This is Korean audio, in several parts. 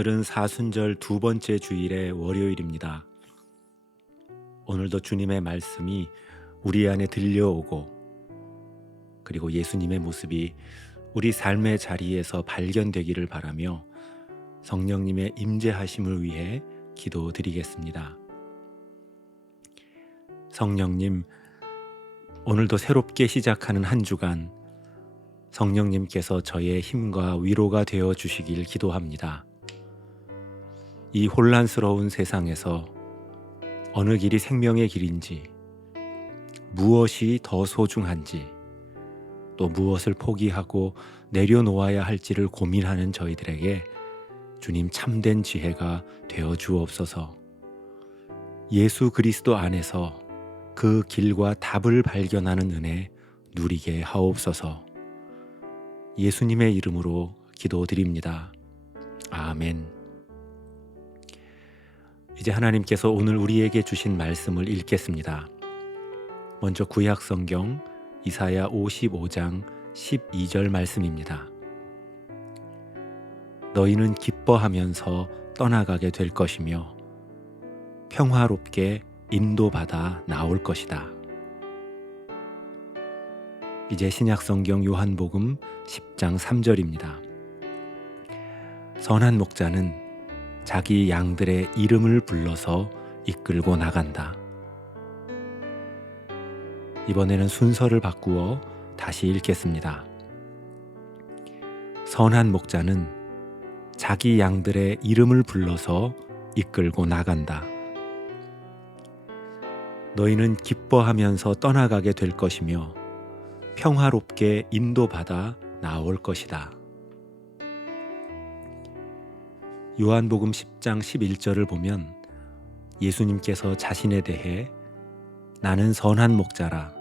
오늘은 사순절 두 번째 주일의 월요일입니다. 오늘도 주님의 말씀이 우리 안에 들려오고 그리고 예수님의 모습이 우리 삶의 자리에서 발견되기를 바라며 성령님의 임재하심을 위해 기도드리겠습니다. 성령님, 오늘도 새롭게 시작하는 한 주간 성령님께서 저의 힘과 위로가 되어 주시길 기도합니다. 이 혼란스러운 세상에서 어느 길이 생명의 길인지, 무엇이 더 소중한지, 또 무엇을 포기하고 내려놓아야 할지를 고민하는 저희들에게 주님 참된 지혜가 되어 주옵소서. 예수 그리스도 안에서 그 길과 답을 발견하는 은혜 누리게 하옵소서. 예수님의 이름으로 기도드립니다. 아멘. 이제 하나님께서 오늘 우리에게 주신 말씀을 읽겠습니다. 먼저 구약 성경 이사야 55장 12절 말씀입니다. 너희는 기뻐하면서 떠나가게 될 것이며 평화롭게 인도받아 나올 것이다. 이제 신약 성경 요한복음 10장 3절입니다. 선한 목자는 자기 양들의 이름을 불러서 이끌고 나간다. 이번에는 순서를 바꾸어 다시 읽겠습니다. 선한 목자는 자기 양들의 이름을 불러서 이끌고 나간다. 너희는 기뻐하면서 떠나가게 될 것이며 평화롭게 인도받아 나올 것이다. 요한복음 10장 11절을 보면 예수님께서 자신에 대해 나는 선한 목자라.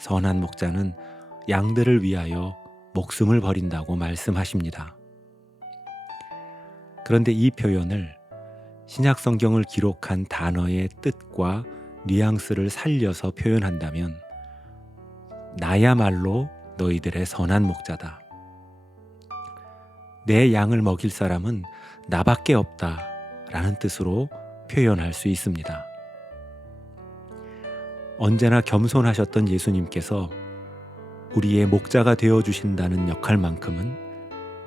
선한 목자는 양들을 위하여 목숨을 버린다고 말씀하십니다. 그런데 이 표현을 신약 성경을 기록한 단어의 뜻과 뉘앙스를 살려서 표현한다면 나야말로 너희들의 선한 목자다. 내 양을 먹일 사람은 나밖에 없다. 라는 뜻으로 표현할 수 있습니다. 언제나 겸손하셨던 예수님께서 우리의 목자가 되어 주신다는 역할만큼은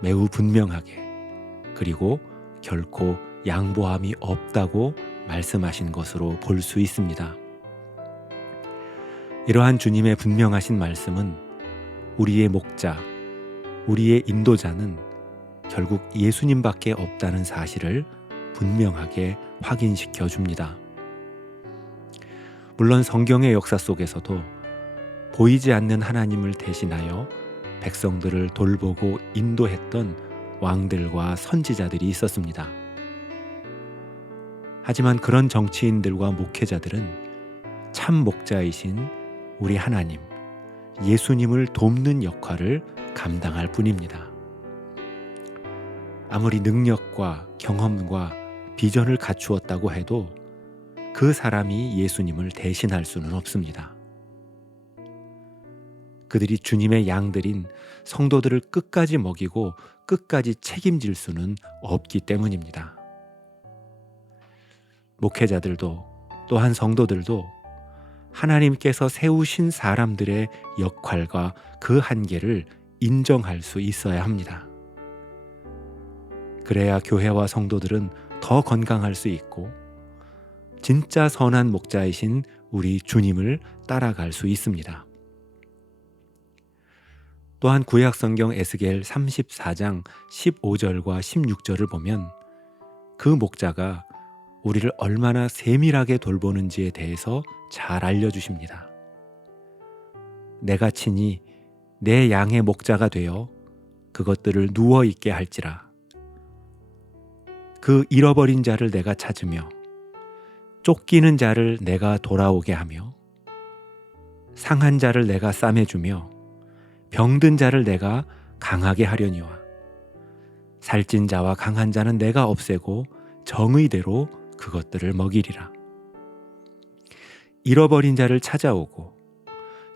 매우 분명하게 그리고 결코 양보함이 없다고 말씀하신 것으로 볼 수 있습니다. 이러한 주님의 분명하신 말씀은 우리의 목자, 우리의 인도자는 결국 예수님밖에 없다는 사실을 분명하게 확인시켜 줍니다. 물론 성경의 역사 속에서도 보이지 않는 하나님을 대신하여 백성들을 돌보고 인도했던 왕들과 선지자들이 있었습니다. 하지만 그런 정치인들과 목회자들은 참 목자이신 우리 하나님, 예수님을 돕는 역할을 감당할 뿐입니다. 아무리 능력과 경험과 비전을 갖추었다고 해도 그 사람이 예수님을 대신할 수는 없습니다. 그들이 주님의 양들인 성도들을 끝까지 먹이고 끝까지 책임질 수는 없기 때문입니다. 목회자들도 또한 성도들도 하나님께서 세우신 사람들의 역할과 그 한계를 인정할 수 있어야 합니다. 그래야 교회와 성도들은 더 건강할 수 있고 진짜 선한 목자이신 우리 주님을 따라갈 수 있습니다. 또한 구약 성경 에스겔 34장 15절과 16절을 보면 그 목자가 우리를 얼마나 세밀하게 돌보는지에 대해서 잘 알려주십니다. 내가 친히 내 양의 목자가 되어 그것들을 누워있게 할지라. 그 잃어버린 자를 내가 찾으며 쫓기는 자를 내가 돌아오게 하며 상한 자를 내가 싸매주며 병든 자를 내가 강하게 하려니와 살찐 자와 강한 자는 내가 없애고 정의대로 그것들을 먹이리라. 잃어버린 자를 찾아오고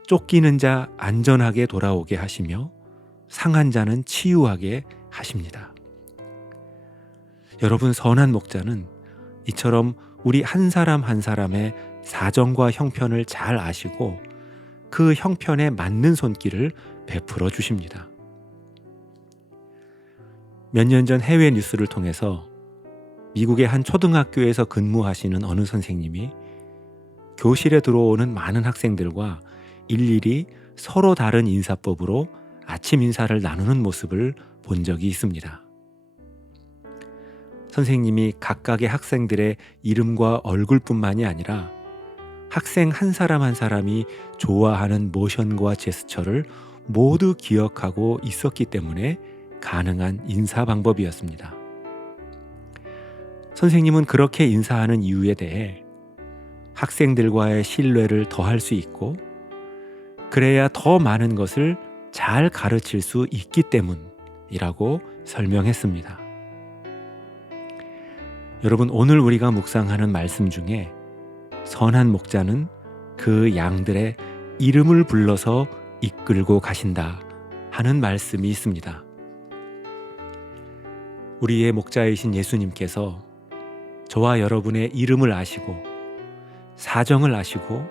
쫓기는 자 안전하게 돌아오게 하시며 상한 자는 치유하게 하십니다. 여러분 선한 목자는 이처럼 우리 한 사람 한 사람의 사정과 형편을 잘 아시고 그 형편에 맞는 손길을 베풀어 주십니다. 몇 년 전 해외 뉴스를 통해서 미국의 한 초등학교에서 근무하시는 어느 선생님이 교실에 들어오는 많은 학생들과 일일이 서로 다른 인사법으로 아침 인사를 나누는 모습을 본 적이 있습니다. 선생님이 각각의 학생들의 이름과 얼굴뿐만이 아니라 학생 한 사람 한 사람이 좋아하는 모션과 제스처를 모두 기억하고 있었기 때문에 가능한 인사 방법이었습니다. 선생님은 그렇게 인사하는 이유에 대해 학생들과의 신뢰를 더할 수 있고 그래야 더 많은 것을 잘 가르칠 수 있기 때문이라고 설명했습니다. 여러분, 오늘 우리가 묵상하는 말씀 중에 선한 목자는 그 양들의 이름을 불러서 이끌고 가신다 하는 말씀이 있습니다. 우리의 목자이신 예수님께서 저와 여러분의 이름을 아시고 사정을 아시고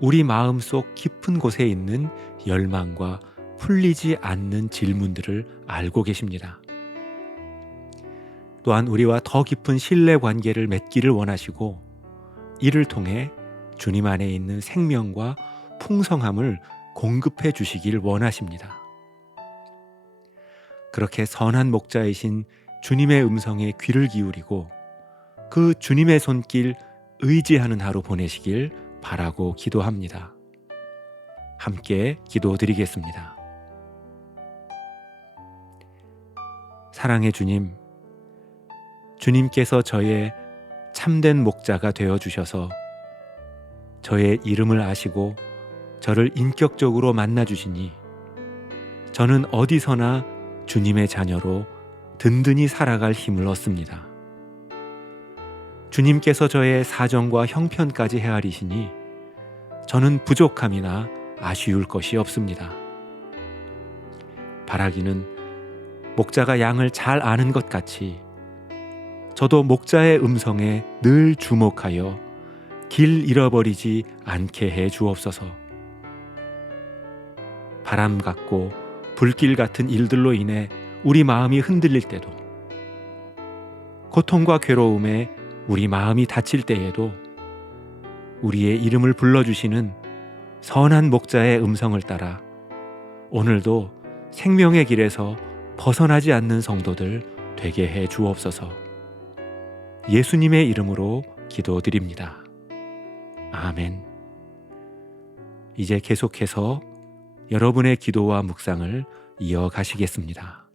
우리 마음 속 깊은 곳에 있는 열망과 풀리지 않는 질문들을 알고 계십니다. 또한 우리와 더 깊은 신뢰 관계를 맺기를 원하시고 이를 통해 주님 안에 있는 생명과 풍성함을 공급해 주시길 원하십니다. 그렇게 선한 목자이신 주님의 음성에 귀를 기울이고 그 주님의 손길 의지하는 하루 보내시길 바라고 기도합니다. 함께 기도드리겠습니다. 사랑의 주님, 주님께서 저의 참된 목자가 되어 주셔서 저의 이름을 아시고 저를 인격적으로 만나 주시니 저는 어디서나 주님의 자녀로 든든히 살아갈 힘을 얻습니다. 주님께서 저의 사정과 형편까지 헤아리시니 저는 부족함이나 아쉬울 것이 없습니다. 바라기는 목자가 양을 잘 아는 것 같이 저도 목자의 음성에 늘 주목하여 길 잃어버리지 않게 해 주옵소서. 바람 같고 불길 같은 일들로 인해 우리 마음이 흔들릴 때도 고통과 괴로움에 우리 마음이 다칠 때에도 우리의 이름을 불러주시는 선한 목자의 음성을 따라 오늘도 생명의 길에서 벗어나지 않는 성도들 되게 해 주옵소서. 예수님의 이름으로 기도드립니다. 아멘. 이제 계속해서 여러분의 기도와 묵상을 이어가시겠습니다.